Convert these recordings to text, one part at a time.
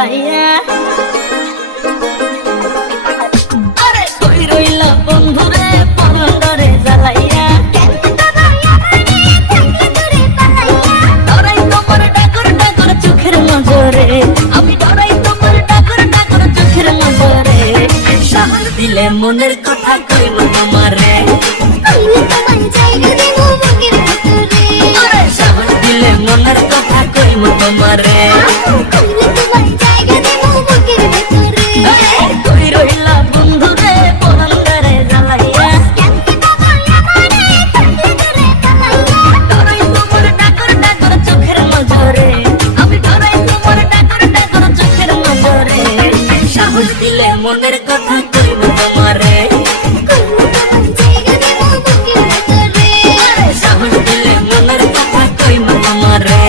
জ্বালাইয়া আরে কই রইলা বন্ধুরে পরন্দরে জ্বালাইয়া ডরাই তোমার ডাকর ডাকর চোখের নজরে আমি ডরাই তোমার ডাকর ডাকর চোখের নজরে সাহস দিলে মনের কথা কইব তোমারে সাহস দিলে মনের কথা কইব তোমারে কই রইলা বন্ধুরে পরন্দরে জ্বালাইয়া ডরাই তোমার ডাকর ডাকর চোখের নজরে আমি ডরাই তোমার ডাকর ডাকর চোখের নজরে সাহস দিলে মনের কথা কইব তোমারে সাহস দিলে মনের কথা কইব তোমারে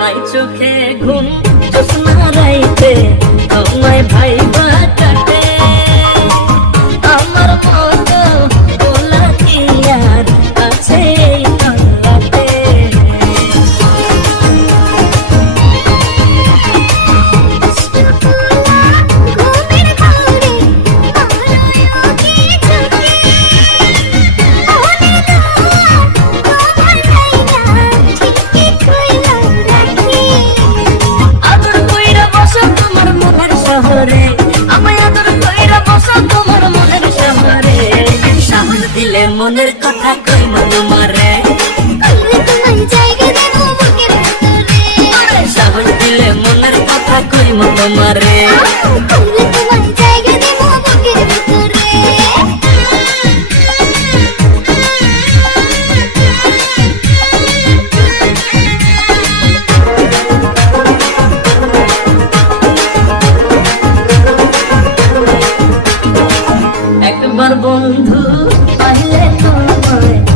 নাই চোখে ঘুম জোছনা রাইতে তোমায় ভাইবা কাটে আমার মতো বলা কি আর আছে এই বাংলাতে আদর কইরা বসো তোমার মনের শহরে আমায় আদর কইরা বসো তোমার মনের শহরে সাহস দিলে মনের কথা কইব তোমারে সাহস দিলে মনের কথা কইব তোমারে একবার বন্ধু পাইলে তোমায়